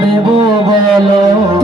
দেব বলো।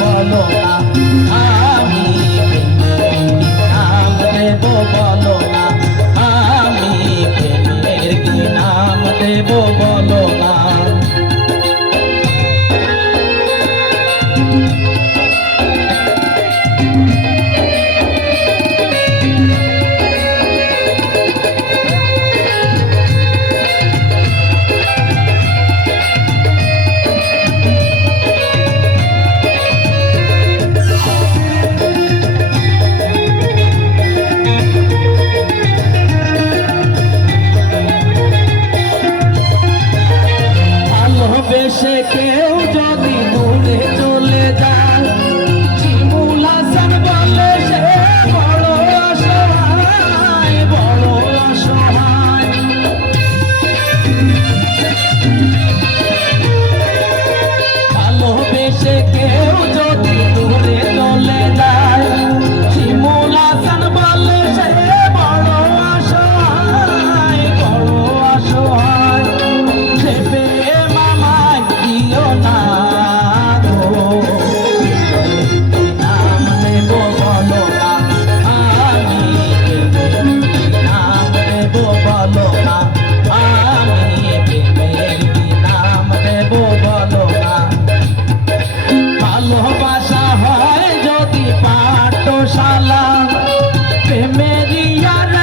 বলো না আমি নাম দেব না আমি প্রেমের কি নাম বয়সে কেউ যদি দূরে চলে যায় শিমুল বলে সে বড় অসহায় বড় অসহায়। কেউ সালাম প্রেমেরিয়ার